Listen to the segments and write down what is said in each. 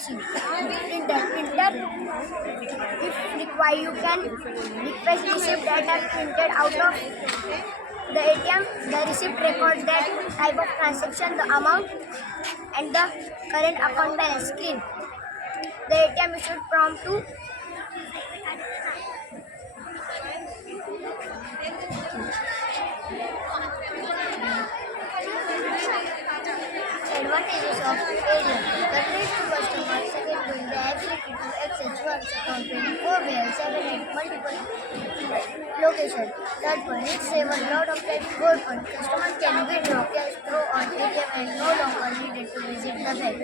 machine. Printer. If required, you can request receipt that are printed out of the ATM. The receipt records that type of transaction, the amount, and the current account balance. Screen. The ATM issued prompt to advantages of ATM. The trade to customers, second point, the ability to access one's account 24/7 at multiple locations. Third point, it saves a lot of time. Fourth point, customers can withdraw cash through on ATM and no longer needed to visit the bank.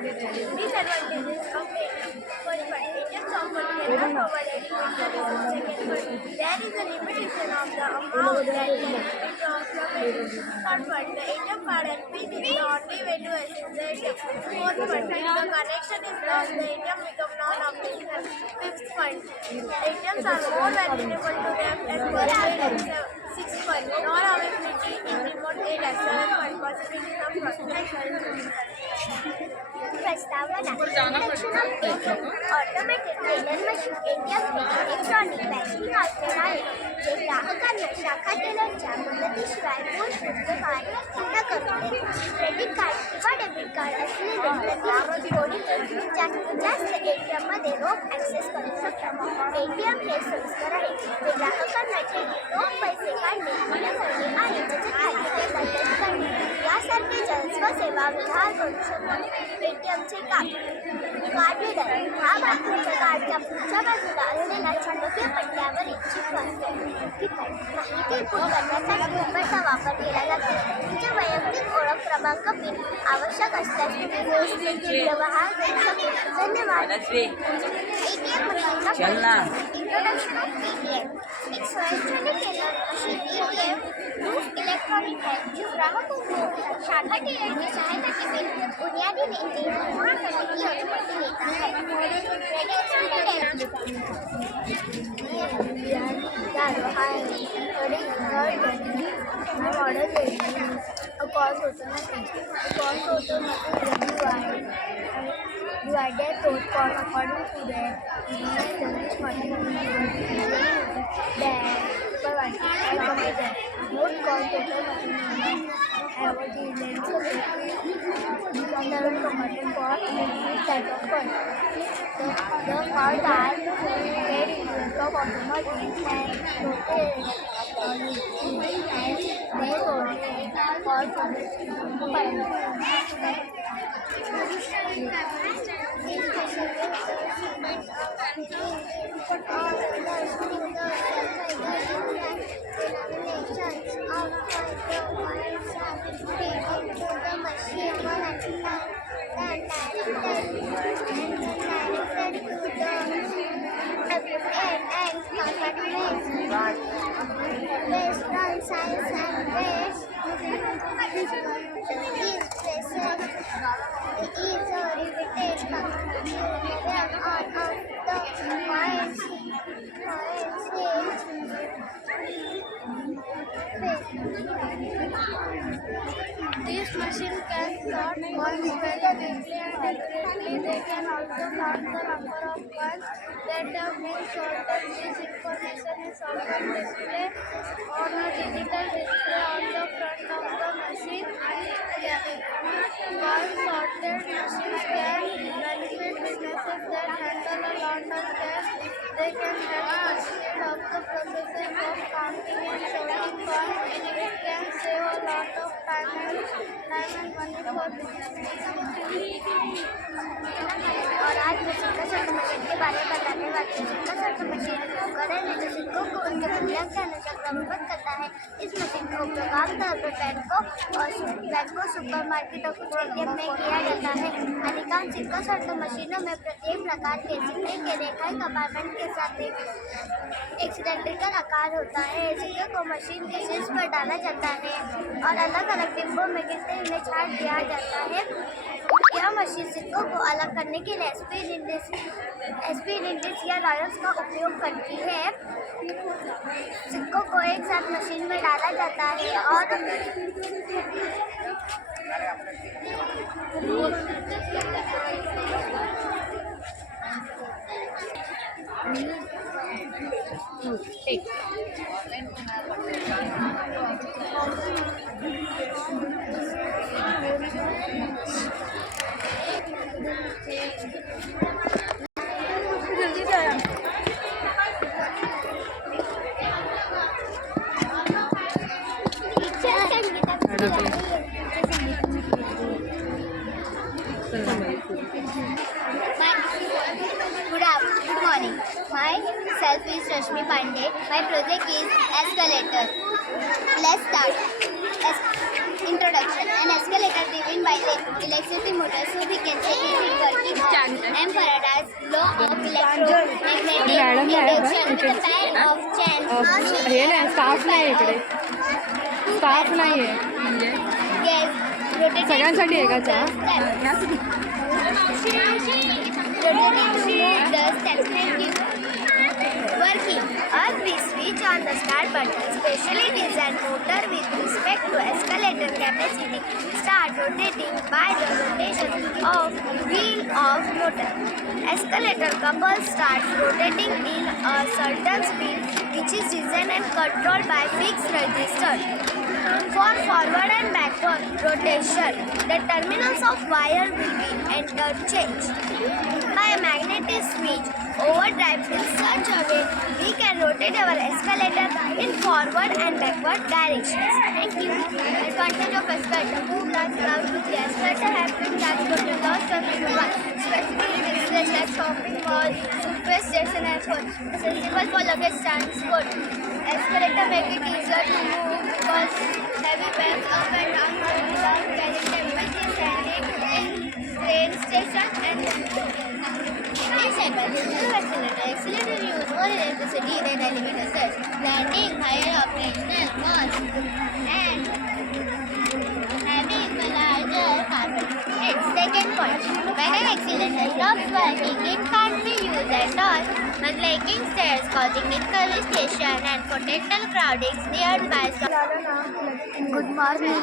Disadvantages of ATM. First point, ATMs often cannot provide adequate services. Second point, there is a limitation of the amount that can be withdrawn from ATM. Third point, the ATM card and PIN is the only way to access the ATM. Fourth point, if the connection is lost, the ATM becomes non-operational. Fifth point, ATMs are more valuable to them and possibly. Sixth point, non-availability in remote areas. 7 point, possibility of protection. प्रस्तावना Introduction of ATM. Automated teller machine ATM electronic banking operator जे ग्राहकांना शाखा टेलरच्या मदतीशिवाय मूलभूत कार्य पूर्ण करते. क्रेडिट कार्ड किंवा डेबिट कार्ड असलेले प्रतिनिधी कोणीही जास्तीत जास्त ATM मध्ये रोख ॲक्सेस करू शकतात. ATM हे सोयीस्कर आहे. ते ग्राहकांना थेट रोख पैसे काढणे, बिले भरणे आणि बचत खाते बदल करणे यासारखे जलस्व सेवा व्यवहार करू शकतात. ATMचे काम. कार्ड रीडर हा भाग तुमच्या कार्डच्या पुढच्या बाजूला असलेल्या चुंबकीय पट्ट्यावर इच्छित असतो. माहिती इनपुट करण्यासाठी नंबरचा वापर केला जातो. तुमचे वैयक्तिक ओळख क्रमांक पिन आवश्यक असल्यास तुम्ही व्यवहार करू शकता. धन्यवाद. ATM मशीनचा इंट्रोडक्शन ऑफ ATM. एक स्वयंचलित teller machine ATM proof electronic है जो ग्राहकों को शाखा टेलर की सहायता के बिना बुनियादी लेनदेन पूरा करने की अनुमति देता है. Divided those costs according to their English most cost total average length level promoted for each type of fund. The cards are paid in the top of the machine and rotated and they rotate for based on science and race, is a limitation on the points. This machine can sort coins very quickly and accurately. They can also count the number of coins that have been sorted. This information is often displayed on a digital display on the front of the machine. While sorted machines can benefit businesses that handle a lot of cash, they can have the speed of the processing of counting and sorting coins. It can save a lot of time and money for business. और आज मैं सिक्का shirt machine के बारे में बताने वाली हूँ. सिक्का सर्ट मशीन उपकरण है जो सिक्कों को उनके मूल्यांकन के अनुसार क्रमबद्ध करता है. इस मशीन का उपयोग आमतौर पर बैंकों सुपरमार्केटों के ATM में किया जाता है. अधिकांश सिक्का सर्ट मशीनों में प्रत्येक प्रकार के सिक्के के रेखाई कंपार्टमेंट के साथ एक सिलेंड्रिकल आकार होता है. सिक्के को मशीन के शीर्ष पर डाला जाता है और अलग अलग डिब्बों में गिनती में छाट दिया जाता है. यह मशीन सिक्कों को अलग करने के लिए स्पीड इंडेक्स या डायल्स का उपयोग करती है. सिक्कों को एक साथ मशीन में डाला जाता है और Good morning. Myself is Rashmi Pandey. My project is escalator. Let's start. Introduction. An escalator driven by electricity motor, so we can say it working on Faraday's law of electromagnetic induction with a pair of chains. हे नाही staff नाही इकडे staff नाही आहे Yes. Rotating सगळ्यांसाठी आहे का चहा rotating to move the steps. Thank you. Working. As we switch on the start button, specially designed motor with respect to escalator capacity start rotating by the rotation of wheel of motor. Escalator couple starts rotating in a certain speed which is designed and controlled by fixed register. For forward and backward rotation, the terminals of wire will be interchanged by a magnetic switch overdrive in such a way we can rotate our escalator in forward and backward directions. Thank you. Advantage of escalator. Move large clouds with the escalator have been transported lost on the one, especially in places like shopping mall, surface station and so on. Accessible for luggage transport. Escalator make it easier to move because heavy bags up and down without carrying them when they standing in train station and accelerator use more electricity than elevators does, landing higher operational cost and having a larger carbon. Second point, when an accelerator stops working, it can't be used at all, but making stairs, causing disqualification and potential crowdings nearby. Good morning.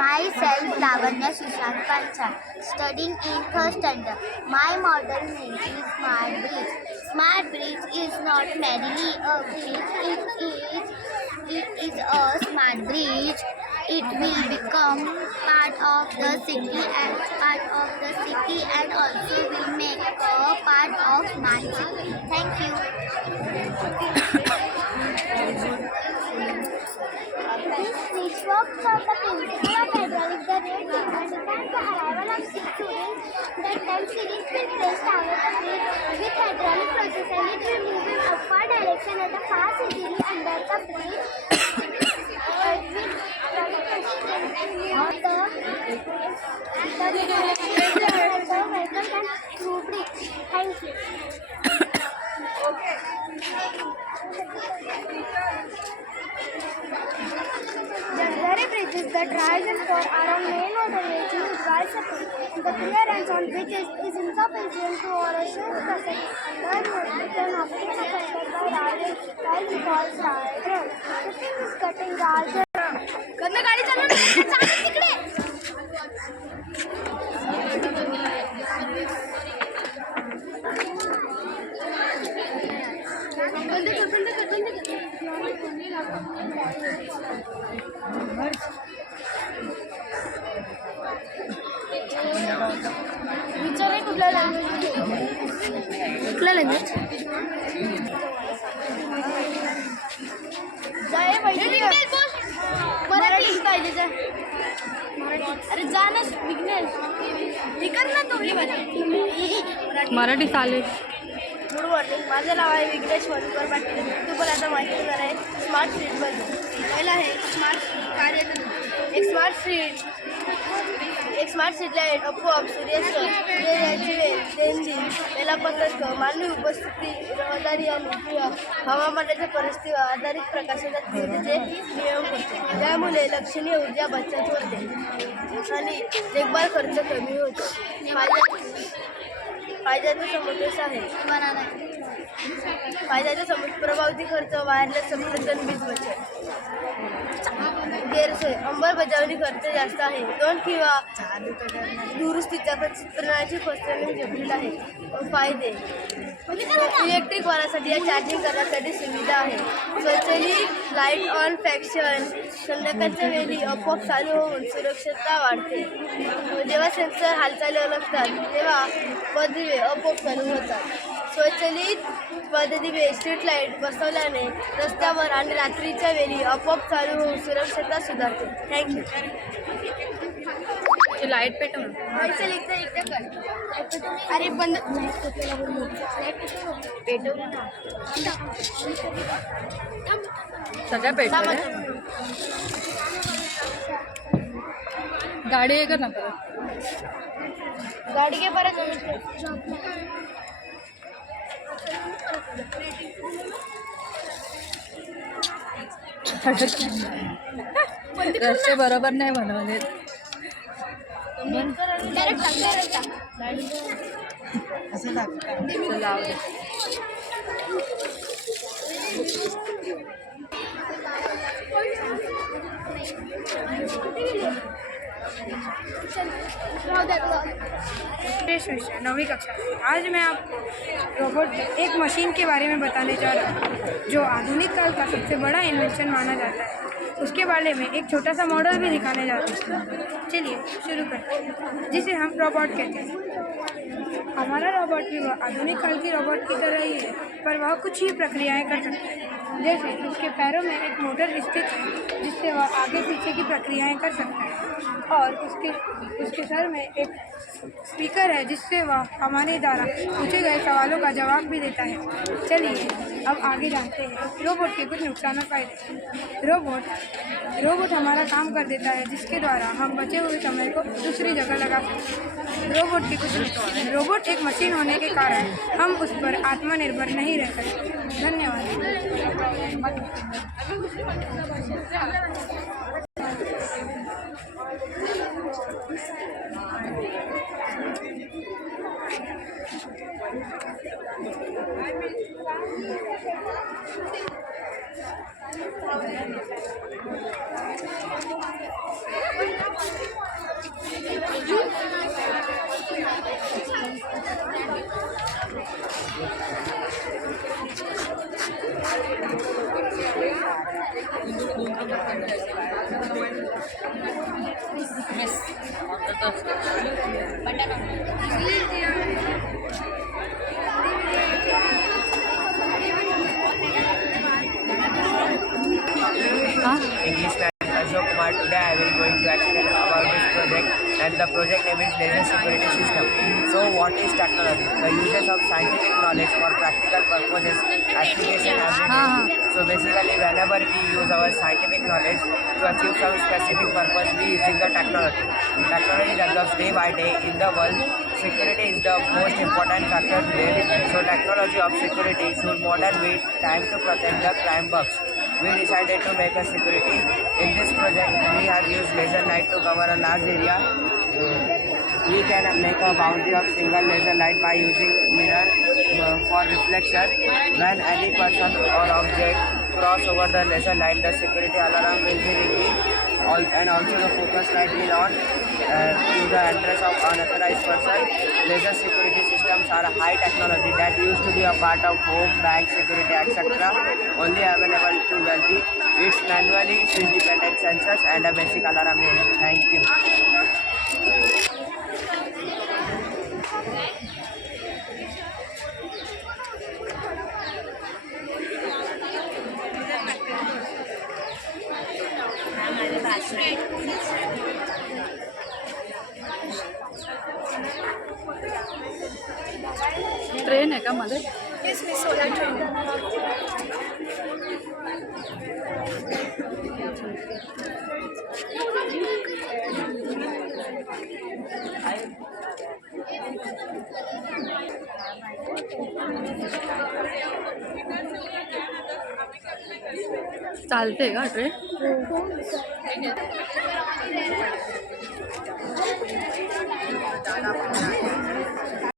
Myself Lavanya Sushant Panchal, studying in 3rd standard. My model name is Smart Bridge. Smart Bridge is not merely a bridge, it is a smart bridge. It will become part of the city and also will make a part of smart city. Thank you. This bridge works on the principle of hydraulic. The rate determines the arrival of 6 students. The time series will place down the bridge with hydraulic process and it will move in upward direction at a fast easily under the bridge. Thank you. Luxury bridges that rise and fall around main waterways used by shipping. The clearance on bridges is insufficient to assure the secondary can often be affected by rising tide falls tide road. Shipping is cutting larger. कन्ना गाडी चालू तिकडे विचार आहे कुठल्या language जाय मराठी पाहिजे अरे जा ना विघ्नेश कर ना तुम्ही मराठी चालेल. Good morning. माझं नाव आहे विघ्नेश मधुकर पाटील. तू पण आता माहिती होणार आहे स्मार्ट स्ट्रीटमध्ये. पहिला आहे स्मार्ट कार्य. एक स्मार्ट स्ट्रीटला आपोआप सूर्यास्त सूर्याची वेळ देणगी वेळापत्रक मानवी उपस्थिती रहदारी आणि हवामानाच्या परिस्थितीवर आधारित प्रकाशाच्या तीव्रतेचे नियम होते. त्यामुळे लक्षणीय ऊर्जा बचत होते आणि देखभाल खर्च कमी होतो. फायद्याचा समावेश आहे. फायद्याचा समावेश प्रभावी खर्च, वायरलेस संप्रेषण, वीज बचत. गैरसोय अंमलबजावणी खर्च जास्त आहे. 2 किंवा दुरुस्तीच्या प्रणालीची फसवणूक जटिल आहे. फायदे इलेक्ट्रिक वाहनासाठी या चार्जिंग करण्यासाठी सुविधा आहे. स्वयंचलित लाईट ऑन फॅक्शन संध्याकाळच्या वेळी आपोआप चालू होऊन सुरक्षितता वाढते. जेव्हा सेन्सर हालचाली ओळखतात तेव्हा पददिवे आपोआप चालू होतात. स्वयंचलित पददिवे स्ट्रीट लाईट बसवल्याने रस्त्यावर आणि रात्रीच्या वेळी आपोआप चालू होऊन सुरक्षितता सुधारते. थँक्यू. लाईट पेटव चल इकडे कर. अरे बंद पेटवलं ना. सगळ्या पेटव. गाडी आहे का ना परत? गाडी घे परत. रस्ते बरोबर नाही बनवले. लाव दे. विषय 9वीं कक्षा। आज मैं आपको रोबोट एक मशीन के बारे में बताने जा रहा हूँ जो आधुनिक काल का सबसे बड़ा इन्वेंशन माना जाता है। उसके बारे में एक छोटा सा मॉडल भी दिखाने जा रहे हैं। चलिए शुरू करते हैं, जिसे हम रोबोट कहते हैं। हमारा रोबोट भी वह आधुनिक काल की रोबोट की तरह ही है, पर वह कुछ ही प्रक्रियाएं कर सकता है। जैसे उसके पैरों में एक मोटर स्थित है जिससे वह आगे पीछे की प्रक्रियाएं कर सकता है, और उसके सर में एक स्पीकर है जिससे वह हमारे द्वारा पूछे गए सवालों का जवाब भी देता है। चलिए अब आगे जानते हैं रोबोट के कुछ नुकसान और फायदे। रोबोट हमारा काम कर देता है, जिसके द्वारा हम बचे हुए समय को दूसरी जगह लगा सकते हैं। रोबोट के कुछ नुकसान। रोबोट एक मशीन होने के कारण हम उस पर आत्मनिर्भर नहीं रह सकते। धन्यवाद। English man Ashok Kumar. Today I will going to explain about this project, and the project name is Laser Security System. So what is technology? The uses of scientific knowledge for practical purposes, application every day. So basically whenever we use our scientific knowledge to achieve some specific purpose, we using the technology. Technology develops day by day in the world. Security is the most important factor today. So technology of security should modern with time to protect the crime bugs. We decided to make a security. In this project, we have used laser light to cover a large area. We can make a boundary of single laser light by using mirror for reflection. When any person or object cross over the laser light, the security alarm will be ringing, and also the focus light will on to the entrance of unauthorized person. Laser security systems are a high technology that used to be a part of home, bank security, etc. Only available to wealthy. It's manually switch-dependent sensors and a basic alarm unit. Thank you. Train आहे का मध्ये? Yes, Miss Solar Train. चालते का train?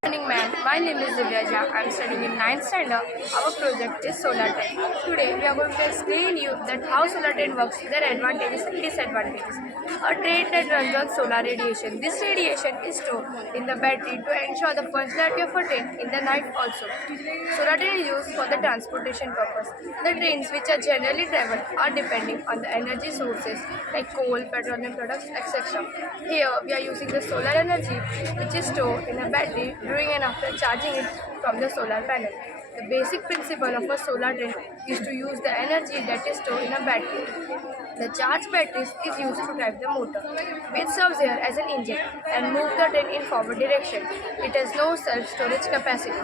Morning, ma'am. My name is Divyaja. I am studying in 9th standard. Our project is solar train. Today we are going to explain you that how solar train works, their advantages and disadvantages. A train that runs on solar radiation. This radiation is stored in the battery to ensure the functionality of a train in the night also. Solar train is used for the transportation purpose. The trains which are generally traveled are depending on the energy sources like coal, petroleum products, etc. Here we are using the solar energy which is stored in a battery during and after charging it from the solar panel. The basic principle of a solar train is to use the energy that is stored in a battery. The charged batteries is used to drive the motor, which serves here as an engine and moves the train in forward direction. It has no self-storage capacity.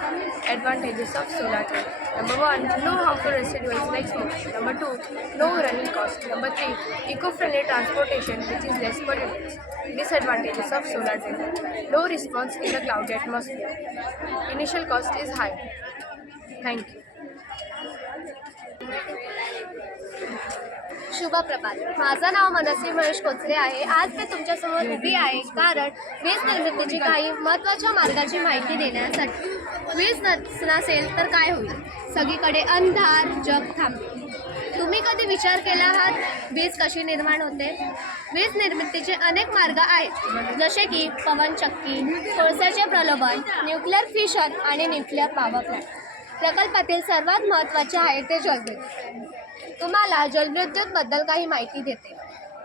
Advantages of solar train. Number 1, no harmful residuals like smoke. Number 2, no running cost. Number 3, eco-friendly transportation which is less pollutant. Disadvantages of solar train. Low response in the cloudy atmosphere. Initial cost is high. Thank you. शुभ प्रभात. माझं नाव मनस्वी महेश कोचरे आहे. आज मी तुमच्यासमोर उभी आहे कारण वीज निर्मितीची काही महत्त्वाच्या मार्गाची माहिती देण्यासाठी. वीज नसेल तर काय होईल? सगळीकडे अंधार, जग थांबेल. तुम्ही कधी विचार केला आहात वीज कशी निर्माण होते? वीज निर्मितीचे अनेक मार्ग आहेत, जसे की पवनचक्की, कोळशाचे प्रलोभन, न्यूक्लिअर फिशन आणि न्यूक्लिअर पॉवर प्लांट. प्रकल्पातील सर्वात महत्त्वाचे आहे ते जलविद्युत. तुम्हाला जलविद्युतबद्दल काही माहिती देते.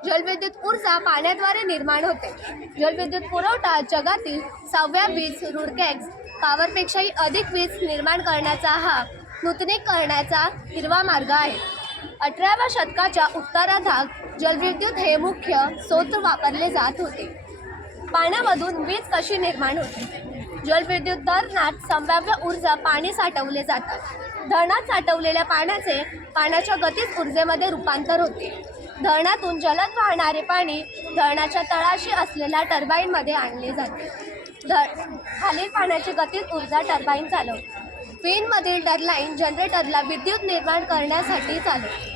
जलविद्युत ऊर्जा पाण्याद्वारे निर्माण होते. जलविद्युत पुरवठा जगातील 6व्या वीज रुडकॅक्स पॉवरपेक्षाही अधिक वीज निर्माण करण्याचा हा नूतनीकरणाचा हिरवा मार्ग आहे. 18व्या शतकाच्या उत्तरार्धात जलविद्युत हे मुख्य स्रोत वापरले जात होते. पाण्यामधून वीज कशी निर्माण होते? जलविद्युत धरणात संभाव्य ऊर्जा पाणी साठवले जातात. धरणात साठवलेल्या पाण्याचे पाण्याच्या गतीज ऊर्जेमध्ये रूपांतर होते. धरणातून जलद वाहणारे पाणी धरणाच्या तळाशी असलेल्या टर्बाईनमध्ये आणले जाते. खालील पाण्याची गतीज ऊर्जा टर्बाईन चालवते. फिनमधील टर्बाईन जनरेटरला विद्युत निर्माण करण्यासाठी चालवते.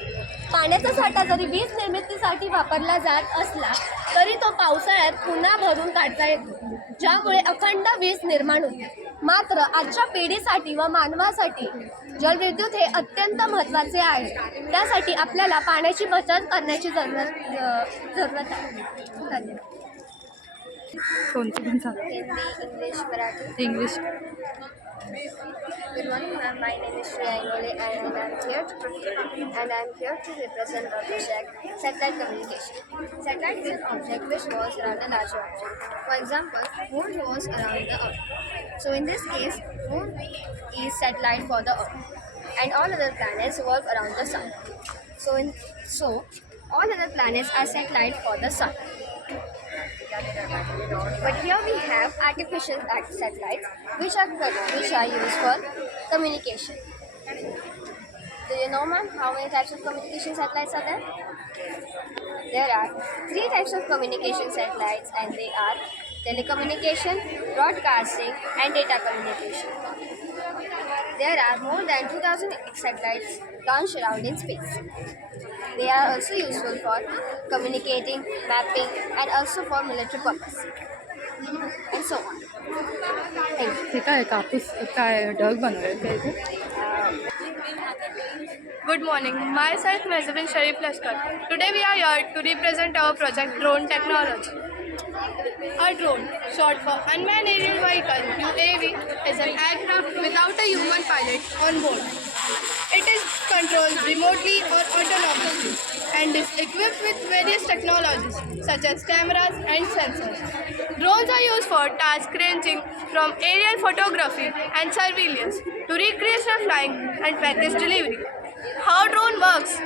पाण्याचा साठा जरी वीज निर्मितीसाठी वापरला जात असला तरी तो पावसाळ्यात पुन्हा भरून काढता येतो, ज्यामुळे अखंड वीज निर्माण होते. मात्र आजच्या पिढीसाठी व मानवासाठी जलविद्युत हे अत्यंत महत्त्वाचे आहे. त्यासाठी आपल्याला पाण्याची बचत करण्याची जरूरत आहे. धन्यवाद. कोणतं पण सांग. Hindi, English, Marathi. English. Good morning, ma'am. My name is Shreya Ingole and I'm here to represent our project, satellite communication. Satellite is an object which revolves around a larger object. For example, moon revolves around the Earth. So in this case, moon is satellite for the Earth, and all other planets revolve around the sun. So all other planets are satellite for the sun. But here we have artificial satellites which are used for communication. Do you know, ma'am, how many types of communication satellites are there? There are 3 types of communication satellites, and they are telecommunication, broadcasting and data communication. There are more than 2,000 satellites launched around in space. They are also useful for communicating, mapping and also for military purpose and so on. Thank you. ते काय कापूस काय ढग बनवले काय ते? Good morning. Myself Mezabin Sharif Lashkar. Today we are here to represent our project Drone Technology. A drone, short for Unmanned Aerial Vehicle (UAV), is an aircraft without a human pilot on board. It is controlled remotely or autonomously and is equipped with various technologies such as cameras and sensors. Drones are used for tasks ranging from aerial photography and surveillance to recreational flying and package delivery. How drone works?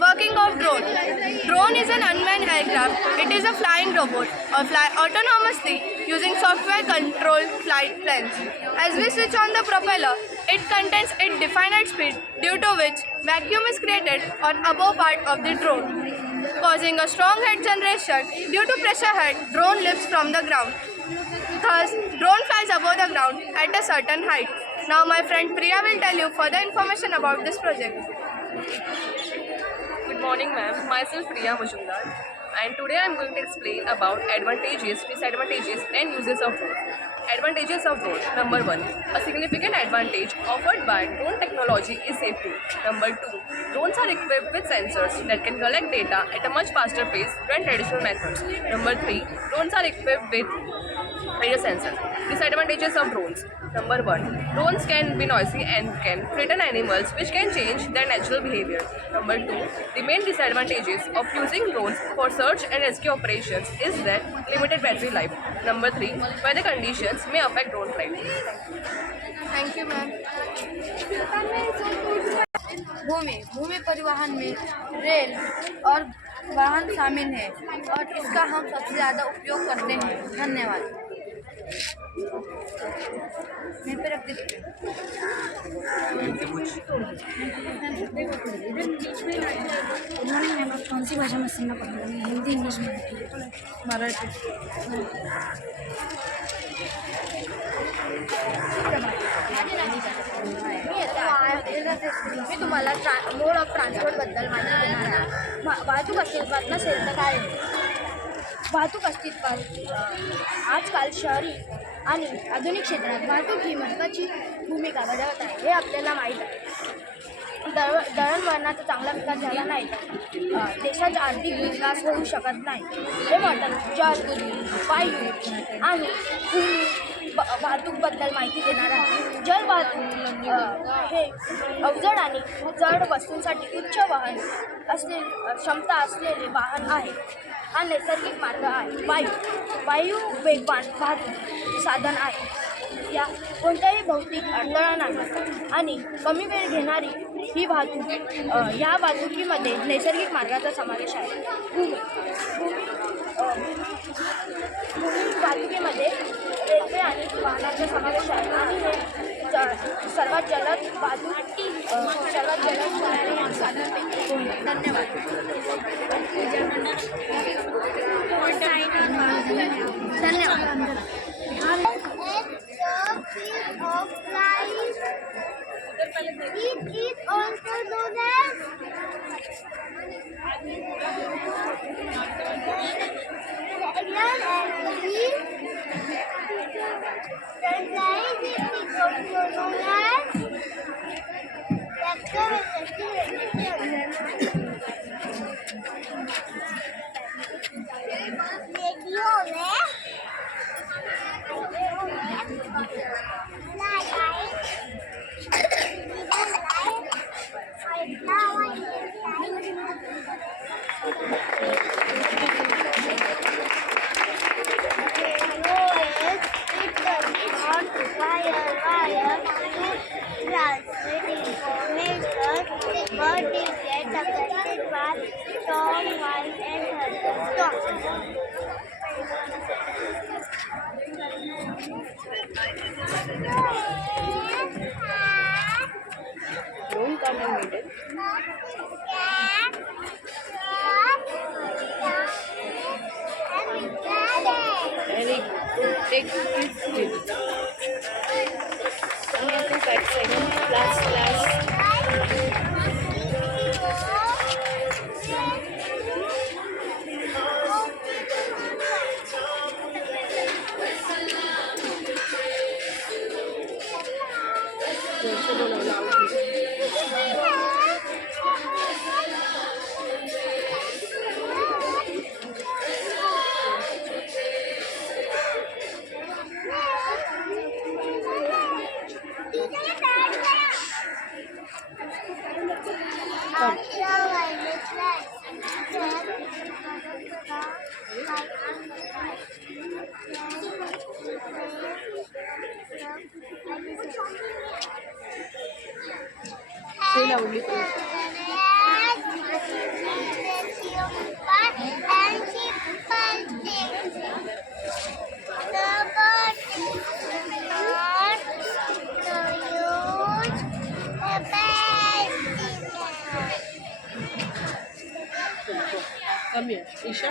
Working of drone. Drone is an unmanned aircraft. It is a flying robot or fly autonomously using software-controlled flight planes. As we switch on the propeller, it contains its definite speed, due to which vacuum is created on above part of the drone, causing a strong head generation. Due to pressure head, drone lifts from the ground. Thus, drone flies above the ground at a certain height. Now my friend Priya will tell you further information about this project. Good morning, ma'am. Myself Priya Majumdar, and today I am going to explain about advantages, disadvantages, and uses of drone. Advantages of drones. Number 1. A significant advantage offered by drone technology is safety. Number 2. Drones are equipped with sensors that can collect data at a much faster pace than traditional methods. Number 3. Drones are equipped with radio sensors. Disadvantages of drones. Number 1. Drones can be noisy and can threaten animals, which can change their natural behavior. Number 2. The main disadvantages of using drones for search and rescue operations is that limited battery life. Number 3. Weather conditions may affect drone flight. Thank you ma'am. भूमि परिवहन में rail और वाहन शामिल है और इसका हम सबसे ज़्यादा उपयोग करते हैं। धन्यवाद। मैं पे रख देती हूँ। कौन सी भाषा में सुनना पड़ेगा? हिंदी, इंग्लिश, मराठी। मी तुम्हाला मोड ऑफ ट्रान्सपोर्टबद्दल माहिती देणार आहे। वाहतूक अस्तित्वात नसेल तर काय? वाहतूक अस्तित्वात आजकाल शहरी आणि आधुनिक क्षेत्रात वाहतूक ही महत्त्वाची भूमिका बजावत आहे, हे आपल्याला माहीत आहे। दळणवळणाचा चांगला विकास झाला नाही तर देशाचा आर्थिक विकास होऊ शकत नाही। हे मॉडेल जल, वायू आणि भूमी वाहतूकबद्दल माहिती देणार आहे। जल वाहतूक हे अवजड आणि जड वस्तूंसाठी उच्च वाहन क्षमता असलेले वाहन आहे। हा नैसर्गिक मार्ग आहे। वायू वेगवान वाहतूक साधन आहे। या कोणत्याही भौतिक अडथळा नाही आणि कमी वेळ घेणारी ही वाहतूक या वाहतुकीमध्ये नैसर्गिक मार्गाचा समावेश आहे। भूमी वाहतुकीमध्ये रेल्वे आणि वाहनाचा समावेश आहे आणि हे सर्वात जलद वाहतूक साधनांपैकी एक। धन्यवाद। It is also known as Run and Leave. Sunrise is also known as Vector radio में What is get affected by storm, wind, and thunderstorms? Drone camera needed. Very good. Take this gift. Class. Come here, Isha.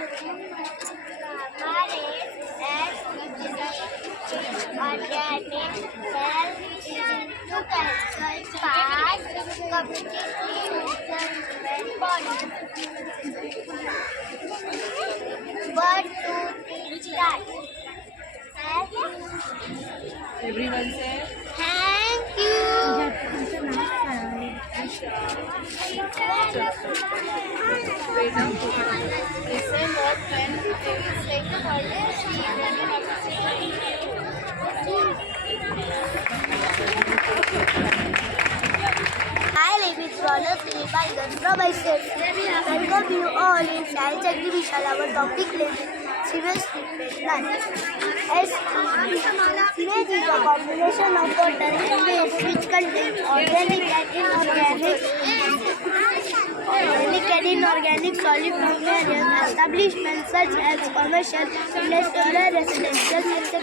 But to think that Everyone say. Thank you. Listen what when they will say the Hi, name is Ronak Philippa from ICF. Welcome you all in Science Exhibition. Our topic is sewage treatment plant. Sewage is a combination of water and waste which contains organic and inorganic solid from various establishments such as commercial, industrial, residential, etc.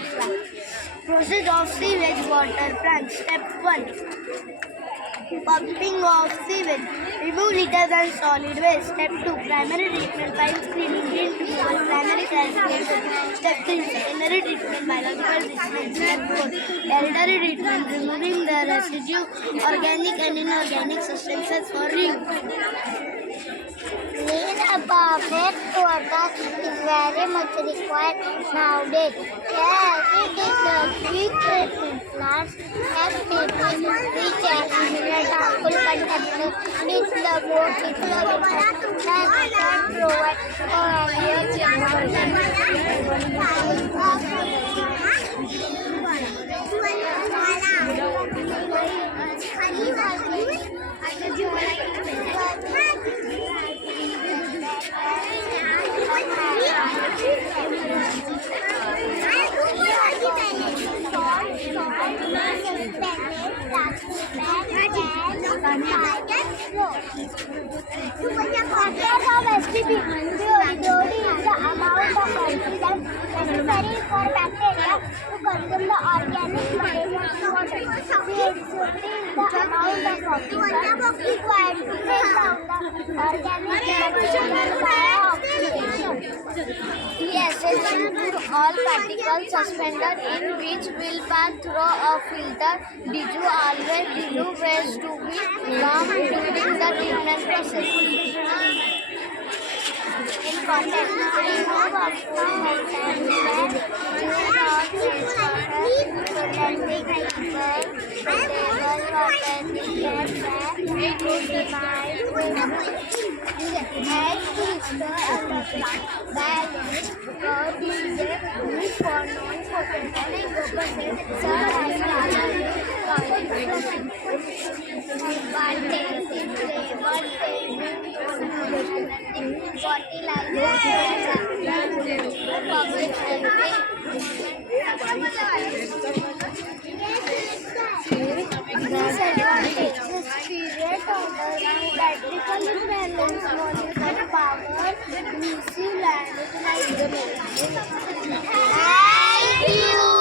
Process of sewage water plant. Step 1. Pumping of sewage. Remove litters and solid waste. Step 2. Primary treatment, fine screening, green removal, primary clarification. Step 3. Secondary treatment, biological treatment. Step 4. Tertiary treatment, removing the residue, organic and inorganic substances for reuse. Clean a perfect water is very much required nowadays. Yes, it is the big treatment plants and treatment which eliminate harmful contaminants in the water kilometers and can provide necessary for bacteria to consume the organic material water. The amount of oxygen required to break down the organic material via oxidation. The essence include all particles suspended in which will pass through a filter. Did you always remove waste to be dumped during the treatment process? In context, remove obscure content where do not protecting people, stable property care where to demise help to restore a balance because this is a good for non-photogenic purposes such as Thank you.